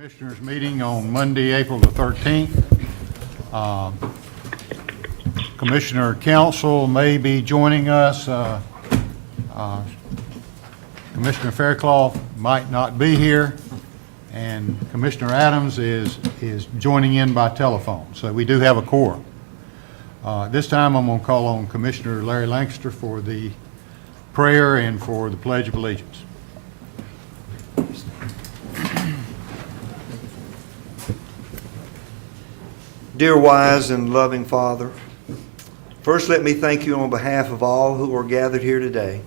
Commissioners meeting on Monday, April the 13th. Commissioner Council may be joining us. Commissioner Faircloth might not be here, and Commissioner Adams is joining in by telephone. So we do have a quorum. This time I'm going to call on Commissioner Larry Lancaster for the prayer and for the Pledge of Allegiance. Dear wise and loving Father, first let me thank you on behalf of all who are gathered here today.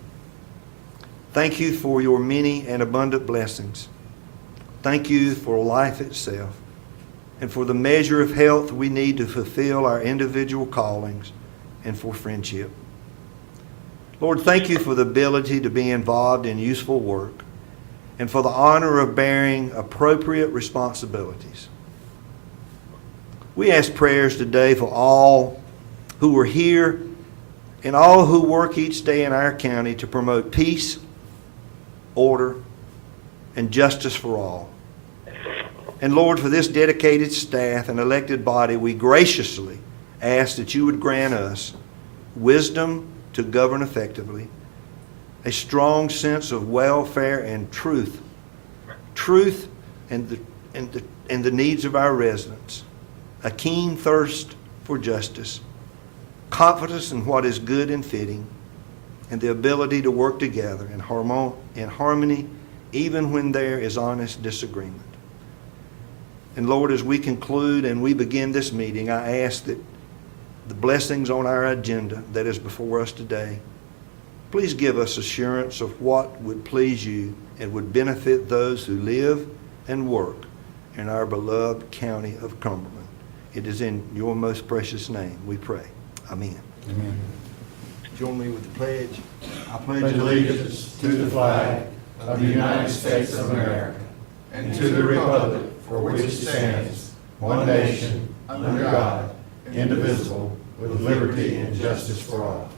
Thank you for your many and abundant blessings. Thank you for life itself and for the measure of health we need to fulfill our individual callings and for friendship. Lord, thank you for the ability to be involved in useful work and for the honor of bearing appropriate responsibilities. We ask prayers today for all who are here and all who work each day in our county to promote peace, order, and justice for all. And Lord, for this dedicated staff and elected body, we graciously ask that you would grant us wisdom to govern effectively, a strong sense of welfare and truth and the needs of our residents, a keen thirst for justice, confidence in what is good and fitting, and the ability to work together in harmony even when there is honest disagreement. And Lord, as we conclude and we begin this meeting, I ask that the blessings on our agenda that is before us today, please give us assurance of what would please you and would benefit those who live and work in our beloved county of Cumberland. It is in your most precious name we pray. Amen. Amen. Join me with the pledge. I pledge allegiance to the flag of the United States of America and to the republic for which it stands, one nation, under God, indivisible, with liberty and justice for all.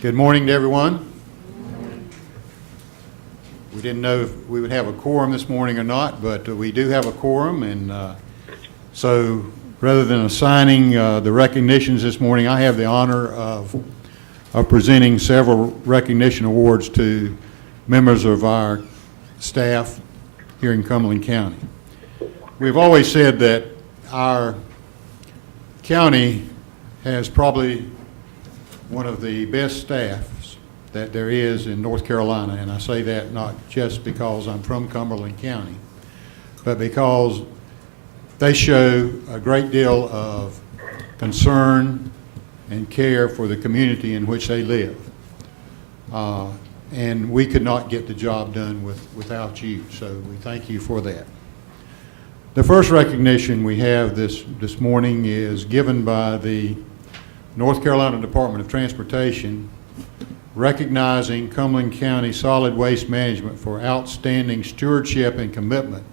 Good morning to everyone. We didn't know if we would have a quorum this morning or not, but we do have a quorum, and so rather than assigning the recognitions this morning, I have the honor of presenting several recognition awards to members of our staff here in Cumberland County. We've always said that our county has probably one of the best staffs that there is in North Carolina, and I say that not just because I'm from Cumberland County, but because they show a great deal of concern and care for the community in which they live. And we could not get the job done without you, so we thank you for that. The first recognition we have this morning is given by the North Carolina Department of Transportation, recognizing Cumberland County Solid Waste Management for outstanding stewardship and commitment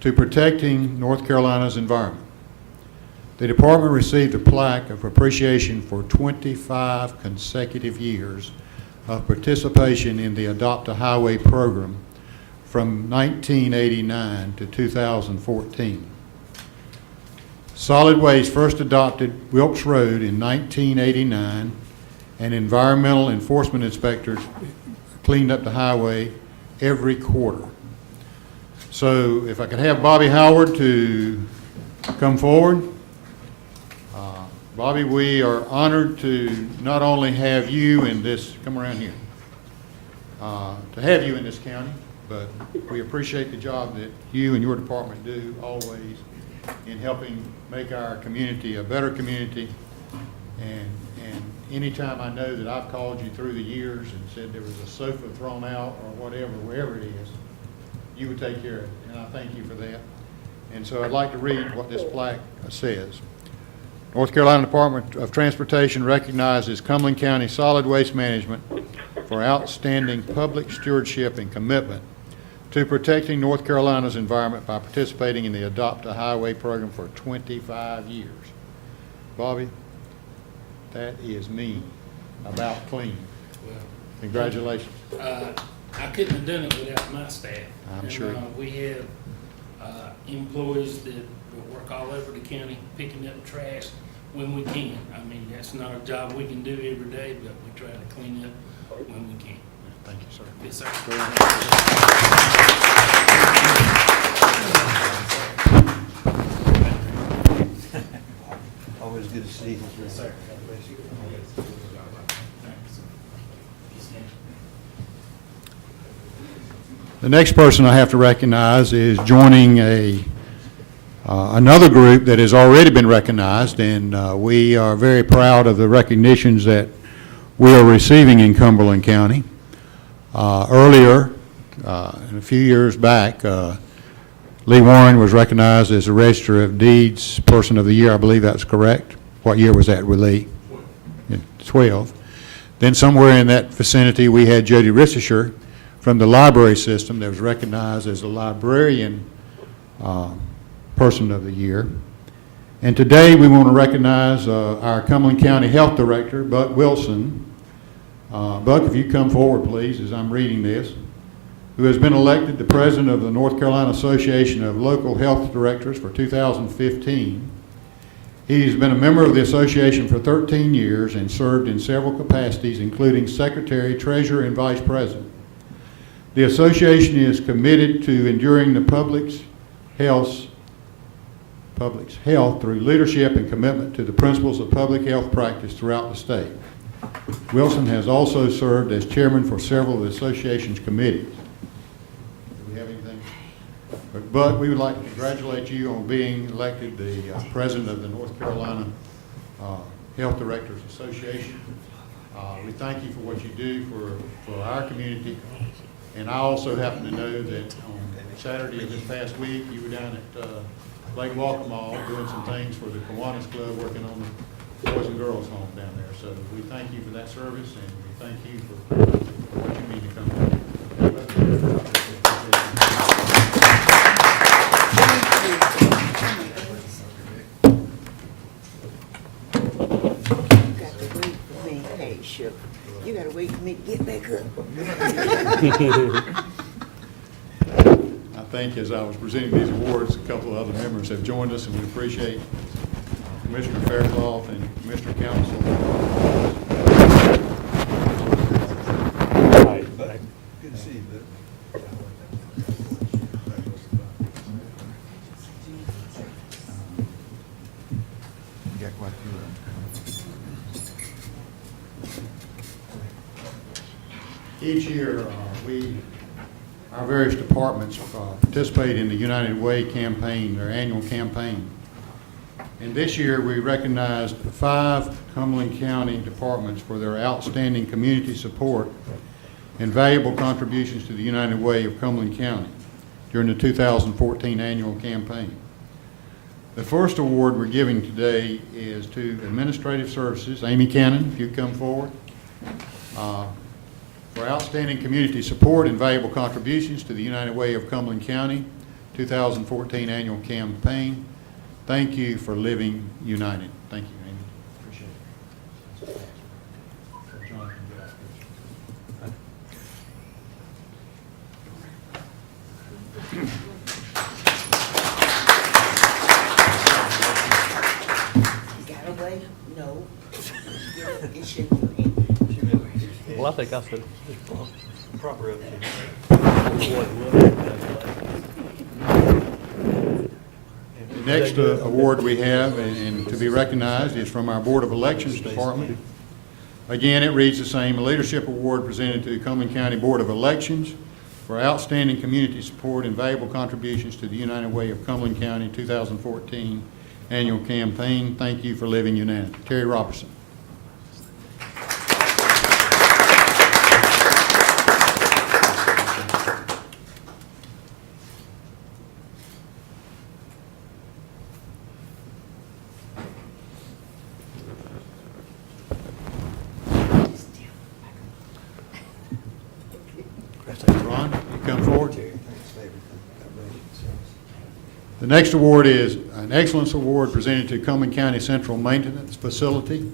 to protecting North Carolina's environment. The department received a plaque of appreciation for 25 consecutive years of participation in the Adopt a Highway program from 1989 to 2014. Solid Waste first adopted Wilkes Road in 1989, and environmental enforcement inspectors cleaned up the highway every quarter. So if I could have Bobby Howard to come forward. Bobby, we are honored to not only have you in this, come around here, to have you in this county, but we appreciate the job that you and your department do always in helping make our community a better community. And anytime I know that I've called you through the years and said there was a sofa thrown out or whatever, wherever it is, you would take care of it, and I thank you for that. And so I'd like to read what this plaque says. North Carolina Department of Transportation recognizes Cumberland County Solid Waste Management for outstanding public stewardship and commitment to protecting North Carolina's environment by participating in the Adopt a Highway program for 25 years. Bobby, that is me, about clean. Well, Congratulations. I couldn't have done it without my staff. I'm sure. We have employees that work all over the county picking up trash when we can. I mean, that's not a job we can do every day, but we try to clean up when we can. Thank you, sir. Yes, sir. Always good to see you. Yes, sir. The next person I have to recognize is joining another group that has already been recognized, and we are very proud of the recognitions that we are receiving in Cumberland County. Earlier, a few years back, Lee Warren was recognized as the Register of Deeds Person of the Year. I believe that's correct. What year was that, Lee? 12. Then somewhere in that vicinity, we had Jody Ristisher from the library system that was recognized as the Librarian Person of the Year. And today we want to recognize our Cumberland County Health Director, Buck Wilson. Buck, if you come forward, please, as I'm reading this, who has been elected the President of the North Carolina Association of Local Health Directors for 2015. He's been a member of the association for 13 years and served in several capacities, including Secretary, Treasurer, and Vice President. The association is committed to enduring the public's health through leadership and commitment to the principles of public health practice throughout the state. Wilson has also served as chairman for several of the association's committees. Do we have anything? But we would like to congratulate you on being elected the president of the North Carolina Health Directors Association. We thank you for what you do for our community. And I also happen to know that on Saturday of this past week, you were down at Lake Walkmall doing some things for the Kiwanis Club, working on the Boys and Girls Home down there. So we thank you for that service, and we thank you for what you mean to come. You gotta wait for me to get back up. I think as I was presenting these awards, a couple of other members have joined us, and we appreciate Commissioner Faircloth and Commissioner Council. Good to see you, bud. You got quite a few of them. Each year, our various departments participate in the United Way campaign, their annual campaign. And this year, we recognized 5 Cumberland County departments for their outstanding community support and valuable contributions to the United Way of Cumberland County during the 2014 annual campaign. The first award we're giving today is to Administrative Services. Amy Cannon, if you come forward. For outstanding community support and valuable contributions to the United Way of Cumberland County 2014 annual campaign. Thank you for living united. Thank you, Amy. Appreciate it. John, get out, You got away? No. It should be. Well, I think I said Proper upkeep. The next award we have, and to be recognized, is from our Board of Elections Department. Again, it reads the same, a leadership award presented to the Cumberland County Board of Elections for outstanding community support and valuable contributions to the United Way of Cumberland County 2014 annual campaign. Thank you for living united. Terry Robertson. The next award is an Excellence Award presented to Cumberland County Central Maintenance Facility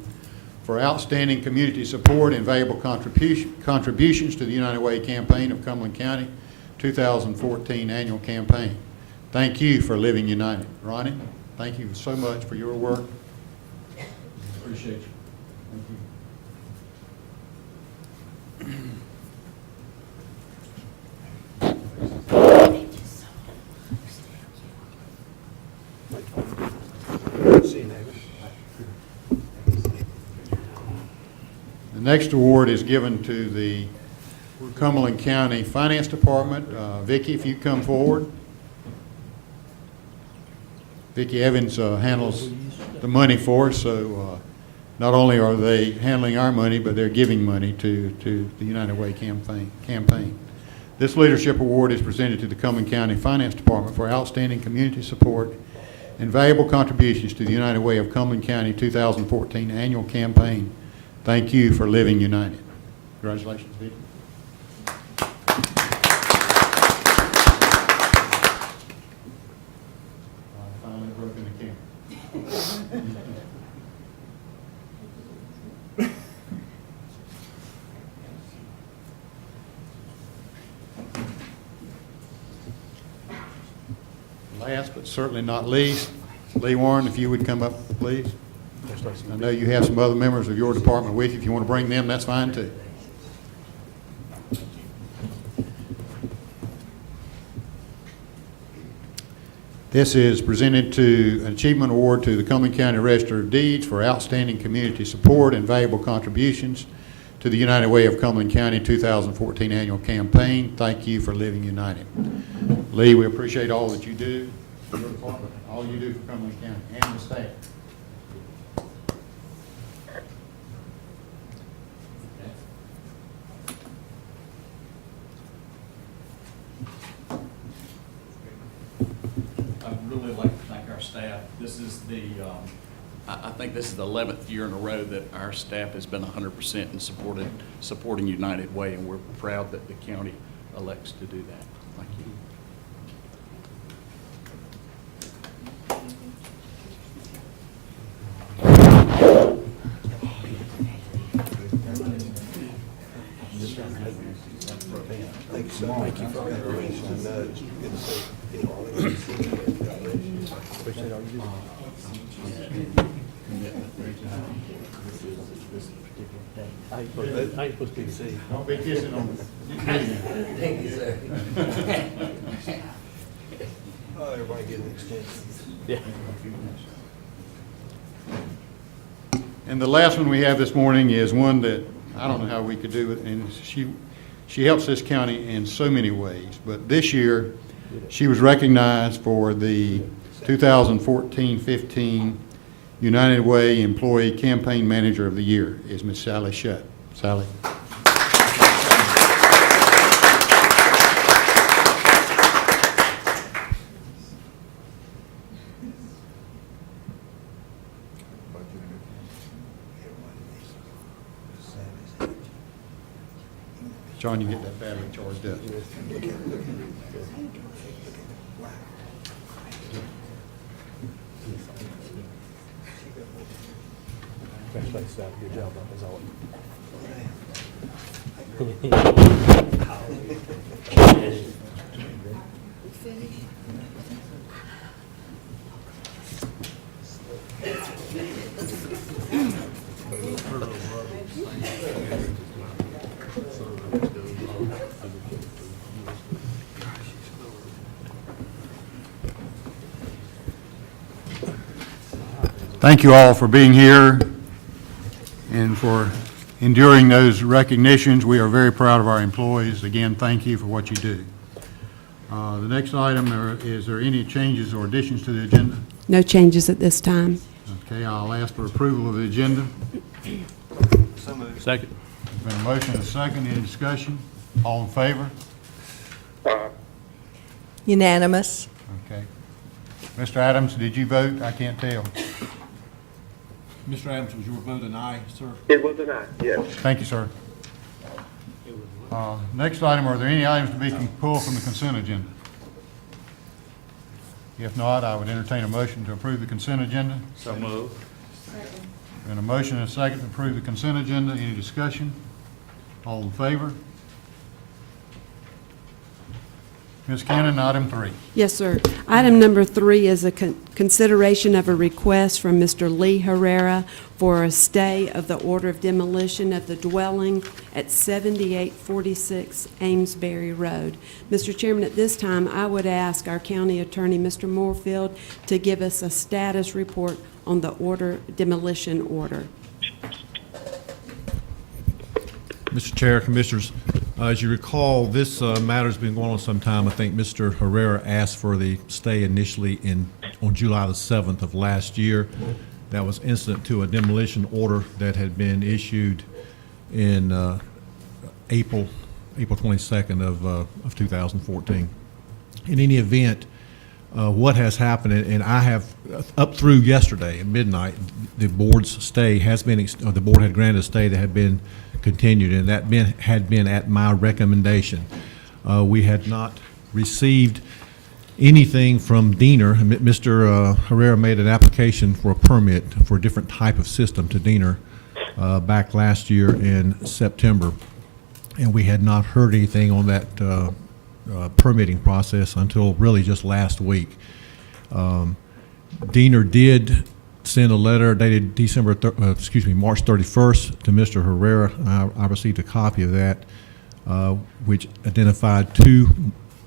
for outstanding community support and valuable contributions to the United Way campaign of Cumberland County 2014 annual campaign. Thank you for living united. Ronnie, thank you so much for your work. Appreciate you. Thank you. The next award is given to the Cumberland County Finance Department. Vicki, if you come forward. Vicki Evans handles the money for us, so not only are they handling our money, but they're giving money to the United Way campaign. This leadership award is presented to the Cumberland County Finance Department for outstanding community support and valuable contributions to the United Way of Cumberland County 2014 annual campaign. Thank you for living united. Congratulations, Vicki. I finally broken the camera. Last but certainly not least, Lee Warren, if you would come up, please. I know you have some other members of your department with you. If you want to bring them, that's fine too. This is presented to an achievement award to the Cumberland County Register of Deeds for outstanding community support and valuable contributions to the United Way of Cumberland County 2014 annual campaign. Thank you for living united. Lee, we appreciate all that you do for your department, all you do for Cumberland County and the staff. I'd really like to thank our staff. This is the, I think this is the 11th year in a row that our staff has been 100% in supporting United Way, and we're proud that the county elects to do that. Thank you. Thank you for everything. I know it's good to see you all. Appreciate all you do. How you supposed to be see? Don't be kissing on Thank you, sir. Oh, everybody getting an extension. Yeah. And the last one we have this morning is one that I don't know how we could do it, and she helps this county in so many ways. But this year, she was recognized for the 2014-15 United Way Employee Campaign Manager of the Year is Miss Sally Shutt. Sally. John, you get that battery charged up. Congratulations, Sal. Good job, as always. Thank you all for being here and for enduring those recognitions. We are very proud of our employees. Again, thank you for what you do. The next item, is there any changes or additions to the agenda? No changes at this time. Okay, I'll ask for approval of the agenda. So moved. Second. There's been a motion and a second. Any discussion? All in favor? Unanimous. Okay. Mr. Adams, did you vote? I can't tell. Mr. Adams, was your vote an aye, sir? It was an aye, yes. Thank you, sir. Next item, are there any items to be pulled from the consent agenda? If not, I would entertain a motion to approve the consent agenda. So moved. And a motion and a second to approve the consent agenda. Any discussion? All in favor? Ms. Cannon, item 3. Yes, sir. Item number 3 is a consideration of a request from Mr. Lee Herrera for a stay of the order of demolition of the dwelling at 7846 Amesbury Road. Mr. Chairman, at this time, I would ask our county attorney, Mr. Moorfield, to give us a status report on the demolition order. Mr. Chair, Commissioners, as you recall, this matter's been going on some time. I think Mr. Herrera asked for the stay initially on July the 7th of last year. That was incident to a demolition order that had been issued in April 22nd of 2014. In any event, what has happened, and I have, up through yesterday at midnight, the board's stay has been, the board had granted a stay that had been continued, and that had been at my recommendation. We had not received anything from Diener. Mr. Herrera made an application for a permit for a different type of system to Diener back last year in September, and we had not heard anything on that permitting process until really just last week. Diener did send a letter dated March 31st to Mr. Herrera. I received a copy of that, which identified 2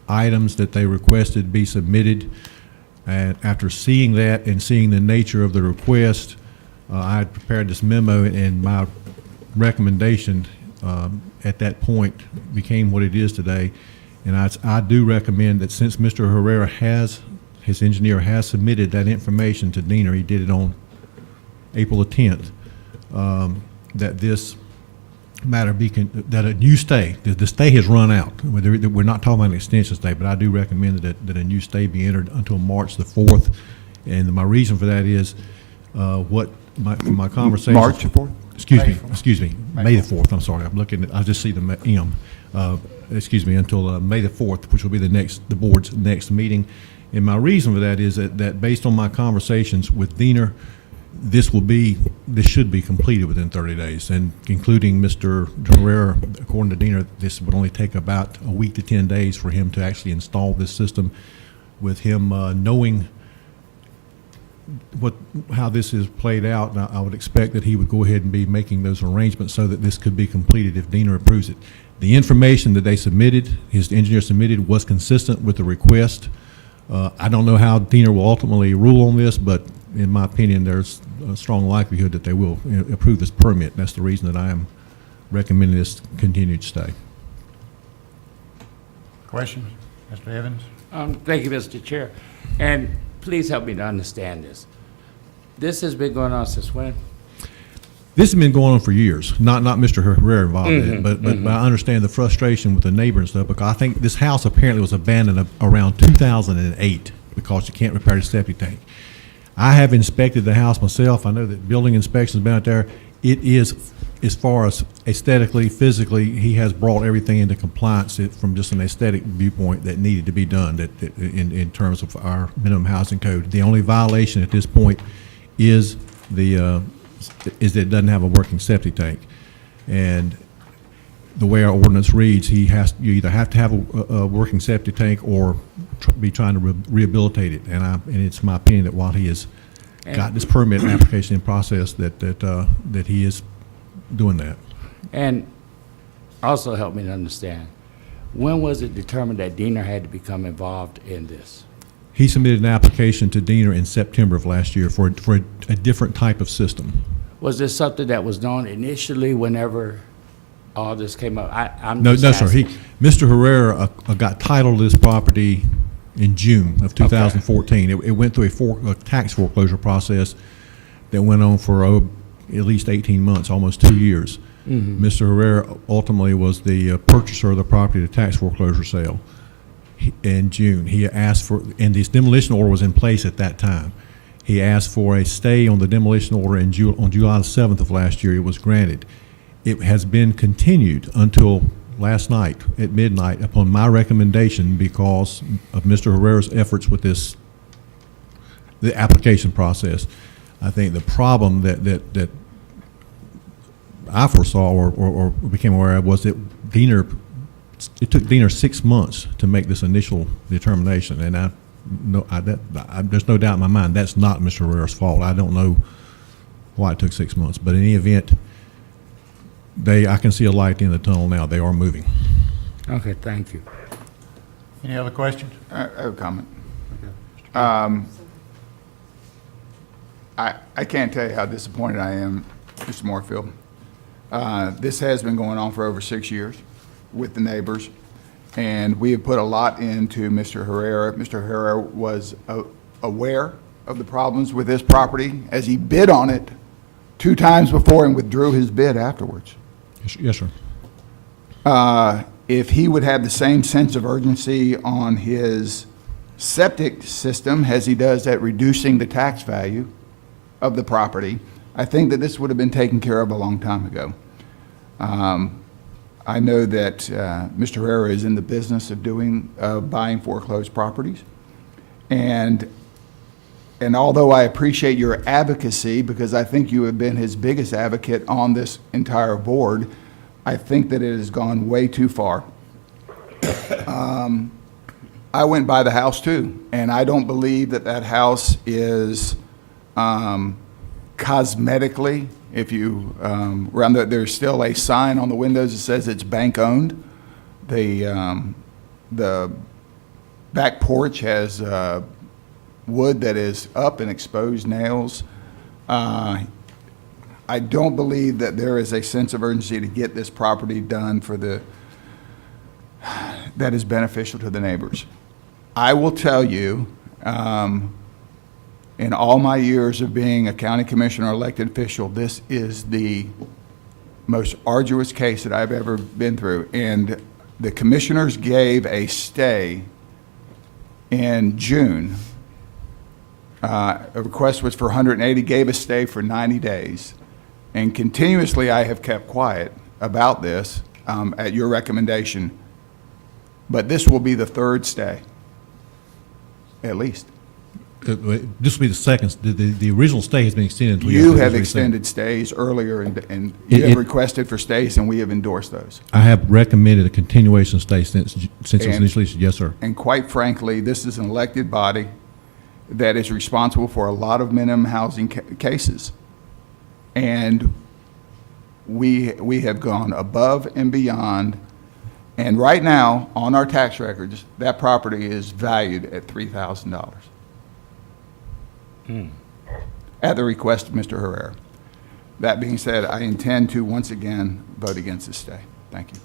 items that they requested be submitted. And after seeing that and seeing the nature of the request, I had prepared this memo, and my recommendation at that point became what it is today. And I do recommend that since Mr. Herrera his engineer has submitted that information to Diener, he did it on April the 10th, that this matter that a new stay, the stay has run out. We're not talking about an extension stay, but I do recommend that a new stay be entered until March the 4th. And my reason for that is from my conversation. March 4th? Excuse me, May the 4th. I'm sorry. I'm looking at, I just see the M. Until May the 4th, which will be the board's next meeting. And my reason for that is that based on my conversations with Diener, this should be completed within 30 days. And including Mr. Herrera, according to Diener, this would only take about a week to 10 days for him to actually install this system. With him knowing how this is played out, I would expect that he would go ahead and be making those arrangements so that this could be completed if Diener approves it. The information that they submitted, his engineer submitted, was consistent with the request. I don't know how Diener will ultimately rule on this, but in my opinion, there's a strong likelihood that they will approve this permit. That's the reason that I am recommending this continued stay. Questions? Mr. Evans? Thank you, Mr. Chair. And please help me to understand this. This has been going on since when? This has been going on for years, not Mr. Herrera involved in it, but I understand the frustration with the neighbor and stuff, because I think this house apparently was abandoned around 2008 because you can't repair the septic tank. I have inspected the house myself. I know that building inspection's been out there. It is, as far as aesthetically, physically, he has brought everything into compliance from just an aesthetic viewpoint that needed to be done in terms of our minimum housing code. The only violation at this point is that it doesn't have a working septic tank. And the way our ordinance reads, you either have to have a working septic tank or be trying to rehabilitate it. And it's my opinion that while he has got this permit application in process, that he is doing that. And also help me to understand, when was it determined that Diener had to become involved in this? He submitted an application to Diener in September of last year for a different type of system. Was this something that was known initially whenever all this came up? No, sir. Mr. Herrera got title to this property in June of 2014. It went through a tax foreclosure process that went on for at least 18 months, almost 2 years. Mr. Herrera ultimately was the purchaser of the property at a tax foreclosure sale in June. He asked for, and this demolition order was in place at that time. He asked for a stay on the demolition order on July the 7th of last year. It was granted. It has been continued until last night at midnight upon my recommendation because of Mr. Herrera's efforts with this the application process. I think the problem that I foresaw or became aware of was that it took Diener 6 months to make this initial determination, and there's no doubt in my mind that's not Mr. Herrera's fault. I don't know why it took 6 months, but in any event, I can see a light in the tunnel now. They are moving. Okay, thank you. Any other questions? I have a comment. I can't tell you how disappointed I am, Mr. Moorfield. This has been going on for over 6 years with the neighbors, and we have put a lot into Mr. Herrera. Mr. Herrera was aware of the problems with this property as he bid on it 2 times before and withdrew his bid afterwards. Yes, sir. If he would have the same sense of urgency on his septic system as he does at reducing the tax value of the property, I think that this would have been taken care of a long time ago. I know that Mr. Herrera is in the business of buying foreclosed properties, and although I appreciate your advocacy, because I think you have been his biggest advocate on this entire board, I think that it has gone way too far. I went by the house too, and I don't believe that house is cosmetically, if you there's still a sign on the windows that says it's bank owned. The back porch has wood that is up and exposed nails. I don't believe that there is a sense of urgency to get this property done that is beneficial to the neighbors. I will tell you, in all my years of being a county commissioner or elected official, this is the most arduous case that I've ever been through. And the commissioners gave a stay in June. A request was for 180, gave a stay for 90 days. And continuously I have kept quiet about this at your recommendation. But this will be the 3rd stay, at least. This will be the second. The original stay has been extended until You yesterday, have as we said. extended stays earlier, and you have requested for stays, and we have endorsed those. I have recommended a continuation stay since it was initially. Yes, sir. And quite frankly, this is an elected body that is responsible for a lot of minimum housing cases. And we have gone above and beyond. And right now, on our tax records, that property is valued at $3,000. At the request of Mr. Herrera. That being said, I intend to once again vote against this stay. Thank you.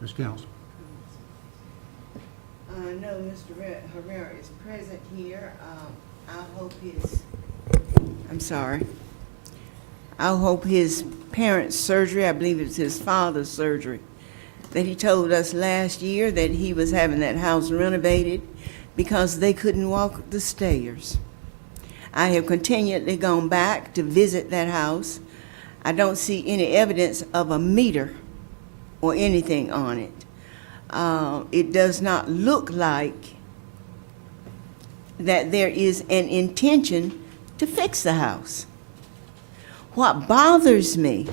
Ms. Council. I know Mr. Herrera is present here. I hope his parents' surgery, I believe it's his father's surgery, that he told us last year that he was having that house renovated because they couldn't walk the stairs. I have continually gone back to visit that house. I don't see any evidence of a meter or anything on it. It does not look like that there is an intention to fix the house. What bothers me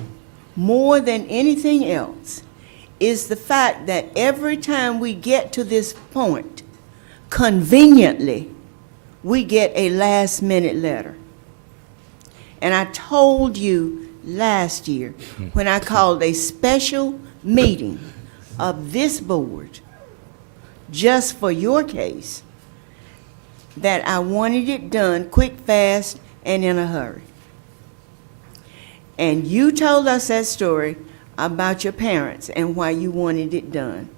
more than anything else is the fact that every time we get to this point, conveniently, we get a last-minute letter. And I told you last year when I called a special meeting of this board just for your case that I wanted it done quick, fast, and in a hurry. And you told us that story about your parents and why you wanted it done.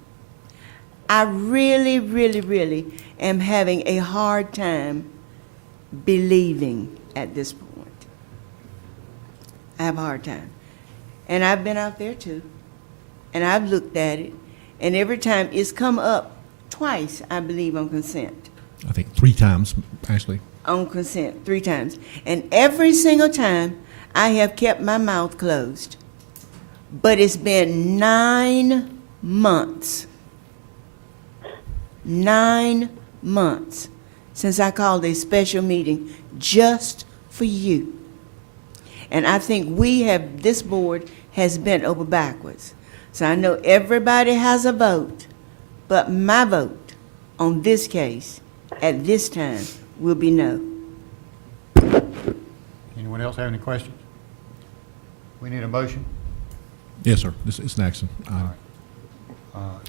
I really, really, really am having a hard time believing at this point. I have a hard time. And I've been out there too. And I've looked at it. And every time it's come up twice, I believe, on consent. I think 3 times, actually. On consent, 3 times. And every single time, I have kept my mouth closed. But it's been 9 months. 9 months since I called a special meeting just for you. And I think this board has bent over backwards. So I know everybody has a vote, but my vote on this case at this time will be no. Anyone else have any questions? We need a motion. Yes, sir. It's Naxon.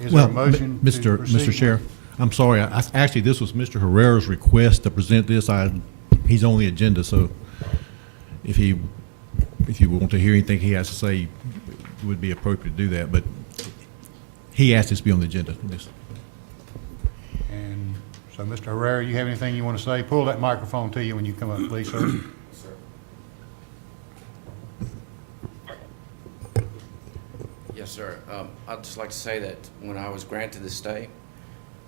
Is there a motion to Mr. proceed? Chair, I'm sorry. Actually, this was Mr. Herrera's request to present this. He's on the agenda, so if you want to hear anything he has to say, it would be appropriate to do that. But he asked this to be on the agenda. And so, Mr. Herrera, you have anything you want to say? Pull that microphone to you when you come up, please, sir. Yes, sir. I'd just like to say that when I was granted this stay,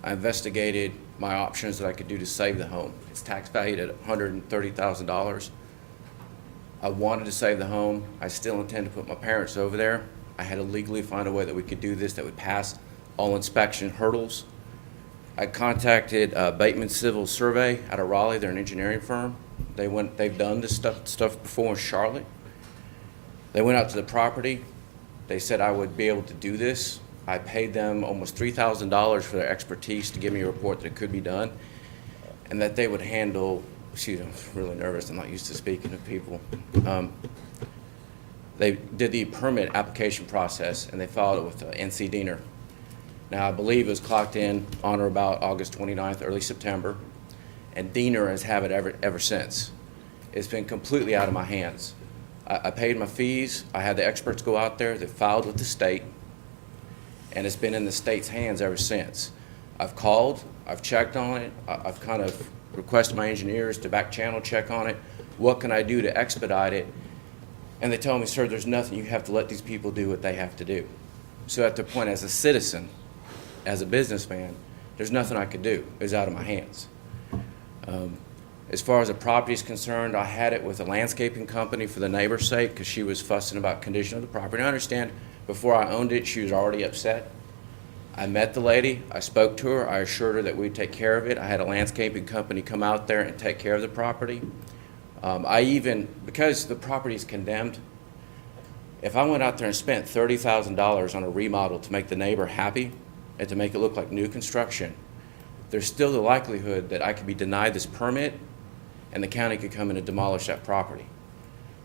I investigated my options that I could do to save the home. It's tax valued at $130,000. I wanted to save the home. I still intend to put my parents over there. I had to legally find a way that we could do this that would pass all inspection hurdles. I contacted Bateman Civil Survey out of Raleigh. They're an engineering firm. They've done this stuff before in Charlotte. They went out to the property. They said I would be able to do this. I paid them almost $3,000 for their expertise to give me a report that it could be done, and that they would handle, excuse me, I'm really nervous, I'm not used to speaking to people. They did the permit application process, and they filed it with NC Diener. Now, I believe it was clocked in on or about August 29th, early September, and Diener has had it ever since. It's been completely out of my hands. I paid my fees. I had the experts go out there. They filed with the state, and it's been in the state's hands ever since. I've called. I've checked on it. I've kind of requested my engineers to back channel check on it. What can I do to expedite it? And they tell me, sir, there's nothing. You have to let these people do what they have to do. So at the point, as a citizen, as a businessman, there's nothing I could do. It was out of my hands. As far as the property is concerned, I had it with a landscaping company for the neighbor's sake because she was fussing about condition of the property. I understand before I owned it, she was already upset. I met the lady. I spoke to her. I assured her that we'd take care of it. I had a landscaping company come out there and take care of the property. Because the property is condemned, if I went out there and spent $30,000 on a remodel to make the neighbor happy and to make it look like new construction, there's still the likelihood that I could be denied this permit and the county could come in and demolish that property.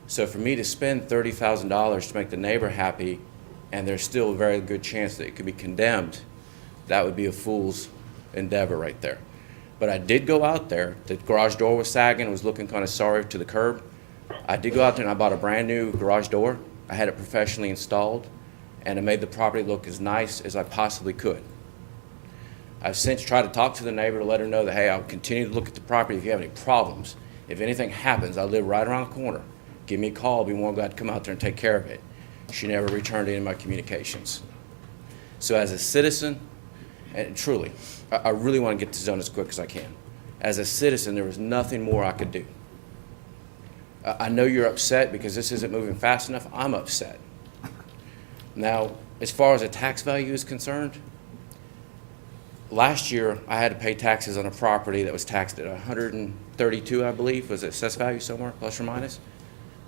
So for me to spend $30,000 to make the neighbor happy, and there's still a very good chance that it could be condemned, that would be a fool's endeavor right there. But I did go out there. The garage door was sagging. It was looking kind of sorry to the curb. I did go out there and I bought a brand new garage door. I had it professionally installed, and I made the property look as nice as I possibly could. I've since tried to talk to the neighbor to let her know that, hey, I'll continue to look at the property if you have any problems. If anything happens, I live right around the corner. Give me a call. I'll be more glad to come out there and take care of it. She never returned any of my communications. So as a citizen, and truly, I really want to get this done as quick as I can. As a citizen, there was nothing more I could do. I know you're upset because this isn't moving fast enough. I'm upset. Now, as far as the tax value is concerned, last year I had to pay taxes on a property that was taxed at 132, I believe, was it assessed value somewhere, plus or minus,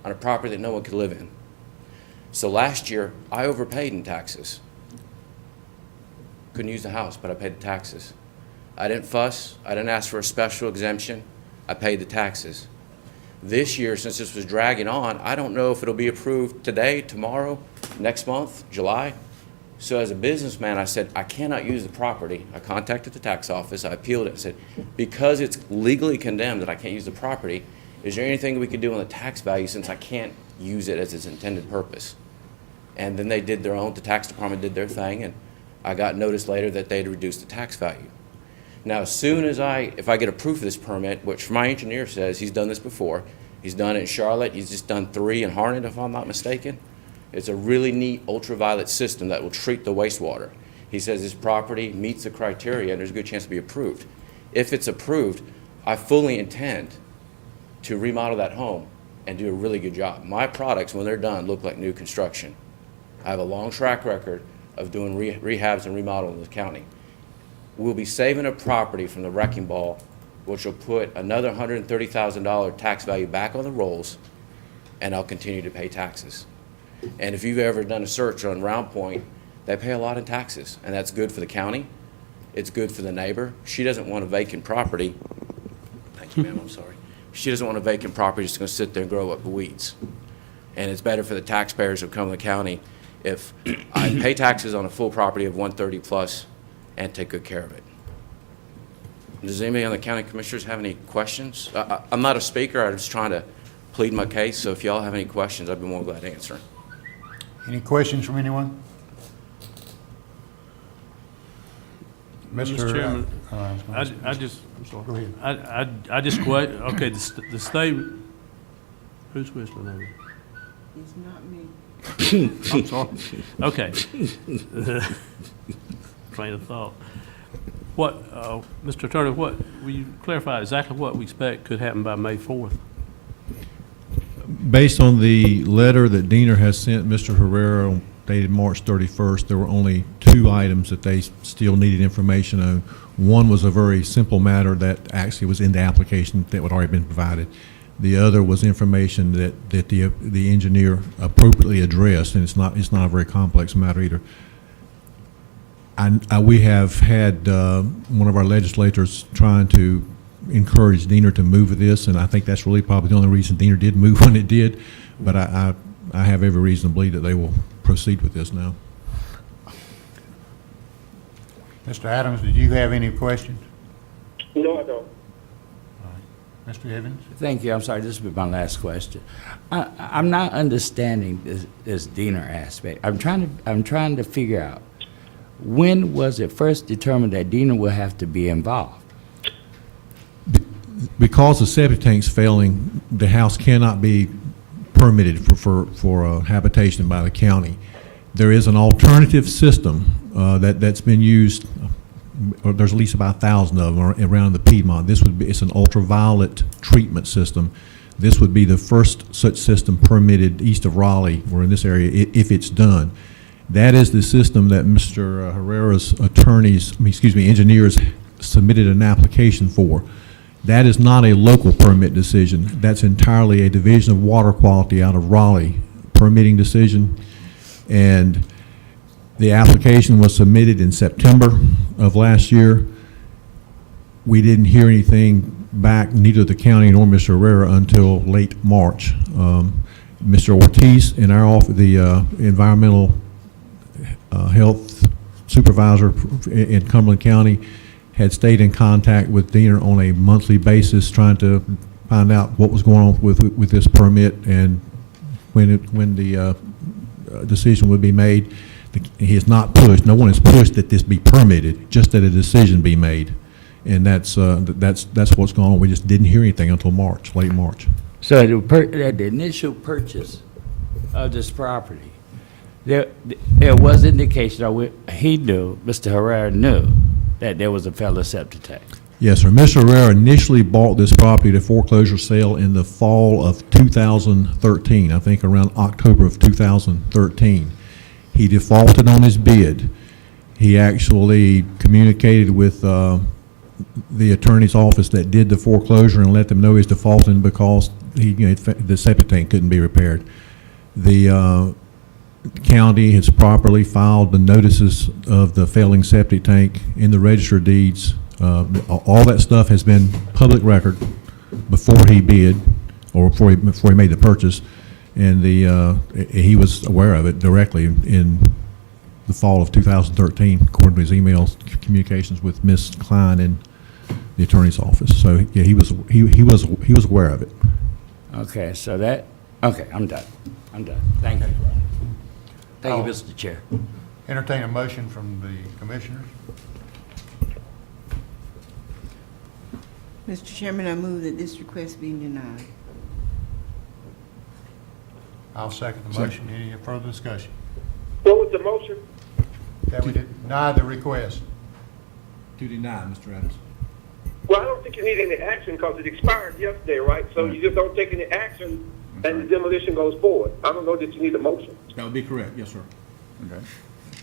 on a property that no one could live in. So last year I overpaid in taxes. Couldn't use the house, but I paid the taxes. I didn't fuss. I didn't ask for a special exemption. I paid the taxes. This year, since this was dragging on, I don't know if it'll be approved today, tomorrow, next month, July. So as a businessman, I said, I cannot use the property. I contacted the tax office. I appealed it. I said, because it's legally condemned that I can't use the property, is there anything we could do on the tax value since I can't use it as its intended purpose? And then they did their own, the tax department did their thing, and I got notice later that they'd reduced the tax value. Now, as soon as if I get a proof of this permit, which my engineer says he's done this before, he's done it in Charlotte, he's just done 3 in Harnett, if I'm not mistaken. It's a really neat ultraviolet system that will treat the wastewater. He says his property meets the criteria and there's a good chance to be approved. If it's approved, I fully intend to remodel that home and do a really good job. My products, when they're done, look like new construction. I have a long track record of doing rehabs and remodeling in the county. We'll be saving a property from the wrecking ball which will put another $130,000 tax value back on the rolls, and I'll continue to pay taxes. And if you've ever done a search on Round Point, they pay a lot in taxes, and that's good for the county. It's good for the neighbor. She doesn't want a vacant property. Thank you, ma'am, I'm sorry. She doesn't want a vacant property just gonna sit there and grow up the weeds. And it's better for the taxpayers of Cumberland County if I pay taxes on a full property of 130 plus and take good care of it. Does anybody on the county commissioners have any questions? I'm not a speaker, I'm just trying to plead my case, so if y'all have any questions, I'd be more glad to answer. Any questions from anyone? Mr. Chairman, I just, Go ahead. I just okay, the state, who's whistling over? It's not me. I'm sorry. Okay. Train of thought. What, Mr. Attorney, will you clarify exactly what we expect could happen by May 4th? Based on the letter that Diener has sent Mr. Herrera dated March 31st, there were only 2 items that they still needed information on. One was a very simple matter that actually was in the application that had already been provided. The other was information that the engineer appropriately addressed, and it's not a very complex matter either. We have had one of our legislators trying to encourage Diener to move with this, and I think that's really probably the only reason Diener did move when it did. But I have every reason to believe that they will proceed with this now. Mr. Adams, did you have any questions? No, I don't. Mr. Evans? Thank you. I'm sorry, this will be my last question. I'm not understanding this Diener aspect. I'm trying to figure out, when was it first determined that Diener will have to be involved? Because the septic tank's failing, the house cannot be permitted for habitation by the county. There is an alternative system that's been used. Or there's at least about 1,000 of them around the Piedmont. It's an ultraviolet treatment system. This would be the first such system permitted east of Raleigh, or in this area, if it's done. That is the system that Mr. Herrera's engineers submitted an application for. That is not a local permit decision. That's entirely a Division of Water Quality out of Raleigh permitting decision. And the application was submitted in September of last year. We didn't hear anything back, neither the county nor Mr. Herrera, until late March. Mr. Ortiz in our office, the environmental health supervisor in Cumberland County, had stayed in contact with Diener on a monthly basis, trying to find out what was going on with this permit and when the decision would be made. He has not pushed. No one has pushed that this be permitted, just that a decision be made, and that's what's going on. We just didn't hear anything until March, late March. So at the initial purchase of this property, there was indication, or he knew, Mr. Herrera knew, that there was a failed septic tank. Yes, sir. Mr. Herrera initially bought this property at a foreclosure sale in the fall of 2013, I think around October of 2013. He defaulted on his bid. He actually communicated with the attorney's office that did the foreclosure and let them know he's defaulting because the septic tank couldn't be repaired. The county has properly filed the notices of the failing septic tank in the register of deeds. All that stuff has been public record before he bid, or before he made the purchase, and he was aware of it directly in the fall of 2013, according to his emails communications with Ms. Klein in the attorney's office. So yeah, he was aware of it. Okay, so okay, I'm done. Thank you. Thank you, Mr. Chair. Entertain a motion from the commissioners. Mr. Chairman, I move that this request be denied. I'll second the motion. Any further discussion? What was the motion? That we deny the request. To deny, Mr. Adams. Well, I don't think you need any action because it expired yesterday, right? So you just don't take any action and the demolition goes forward. I don't know that you need a motion. That would be correct, yes, sir. Okay.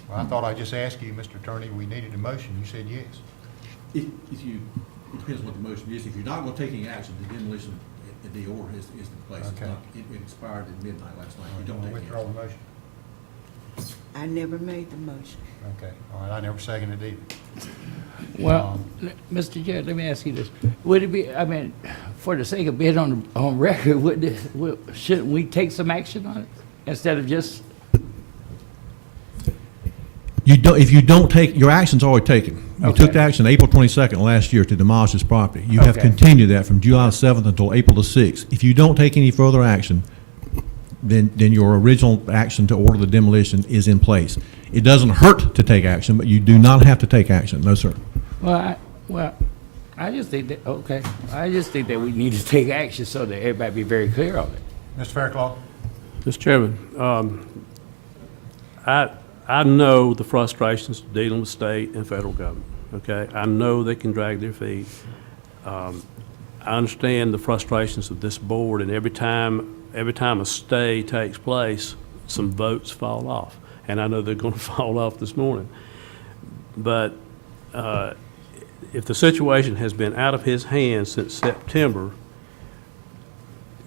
Well, I thought I just asked you, Mr. Attorney, we needed a motion. You said yes. If you It depends what the motion is. If you're not gonna take any action, the demolition, the order is in place. It's Okay. not- It expired at midnight last night. You don't take any Withdraw action. the motion? I never made the motion. Okay, all right, I never seconded it either. Well, Mr. Chair, let me ask you this. Would it be, I mean, for the sake of being on record, shouldn't we take some action on it instead of just, If you don't take, your action's already taken. You took Okay. the action April 22nd last year to demolish this property. You have Okay. continued that from July 7th until April the 6th. If you don't take any further action, then your original action to order the demolition is in place. It doesn't hurt to take action, but you do not have to take action. No, sir. I just think that, okay, I just think that we need to take action so that everybody be very clear on it. Mr. Fairclough? Mr. Chairman, I know the frustrations of dealing with state and federal government, okay? I know they can drag their feet. I understand the frustrations of this board, and every time a stay takes place, some votes fall off. And I know they're going to fall off this morning. But if the situation has been out of his hands since September,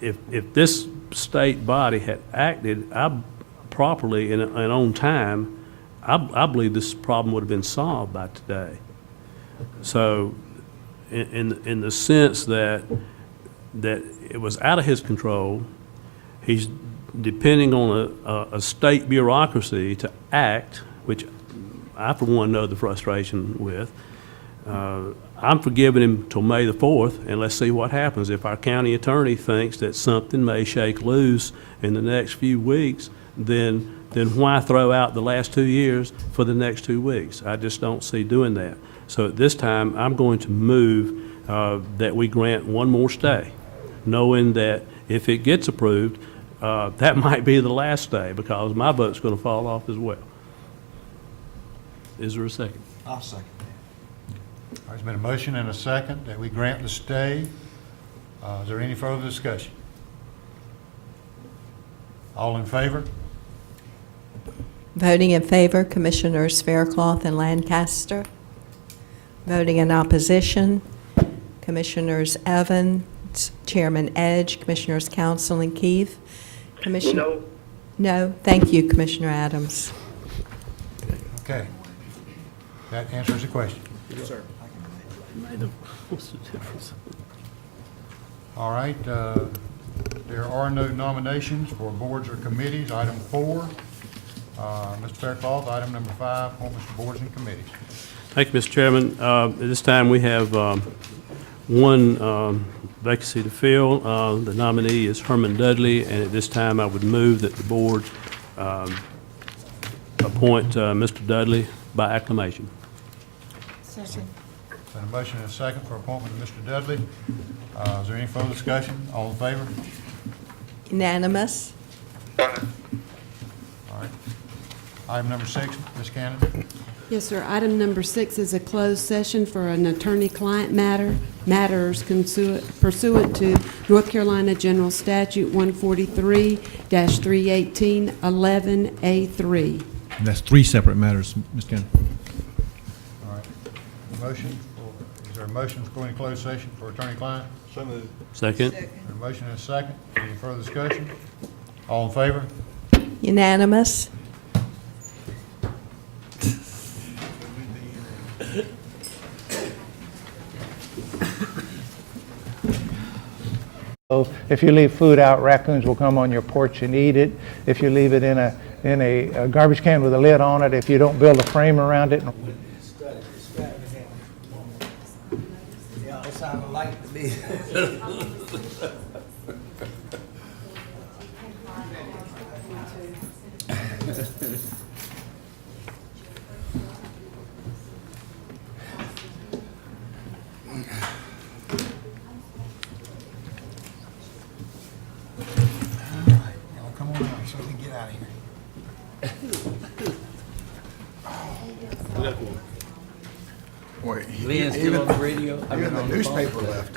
if this state body had acted properly and on time, I believe this problem would have been solved by today. So in the sense that it was out of his control, he's depending on a state bureaucracy to act, which I, for one, know the frustration with. I'm forgiving him till May the 4th, and let's see what happens. If our county attorney thinks that something may shake loose in the next few weeks, then why throw out the last 2 years for the next 2 weeks? I just don't see doing that. So at this time, I'm going to move that we grant one more stay, knowing that if it gets approved, that might be the last stay, because my vote's going to fall off as well. Is there a second? I'll second There's been a motion and a second that we grant the stay. Is there any further discussion? All in favor? Voting in favor, Commissioners Faircloth and Lancaster. Voting in opposition, Commissioners Evans, Chairman Edge, Commissioners Council and Keith. Commissioner. No. No. Thank you, Commissioner Adams. Okay. That answers the question. What's the difference? All right, there are no nominations for boards or committees. Item 4, Mr. Faircloth. Item number 5, appointments to boards and committees. Thank you, Mr. Chairman. At this time, we have one vacancy to fill. The nominee is Herman Dudley, and at this time, I would move that the board appoint Mr. Dudley by acclamation. Second. Been a motion and a second for appointment of Mr. Dudley. Is there any further discussion? All in favor? Unanimous. All right. Item number 6, Ms. Cannon. Yes, sir. Item number 6 is a closed session for an attorney-client matters pursuant to North Carolina General Statute 143-318-11A3. And that's 3 separate matters, Ms. Cannon. All right. Is there a motion for going into closed session for attorney-client? So moved. Second? A motion and a second. Any further discussion? All in favor? Unanimous. If you leave food out, raccoons will come on your porch and eat it. If you leave it in a garbage can with a lid on it, if you don't build a frame around it. Yeah, it sounded like to me. Come on out so we can get out of here. Lean's still on the radio? Even the newspaper left.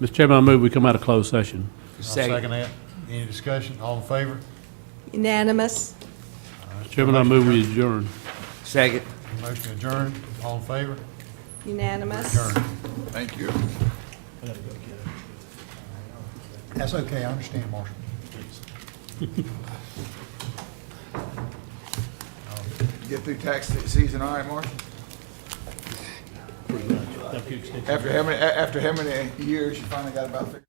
Mr. Chairman, I move we come out of closed session. I'll second that. Any discussion? All in favor? Unanimous. Mr. Chairman, I move we adjourn. Second. Motion adjourned. All in favor? Unanimous. Thank you. That's okay, I understand, Marshall. Get through tax season, all right, Marshall? After how many years you finally got about figured?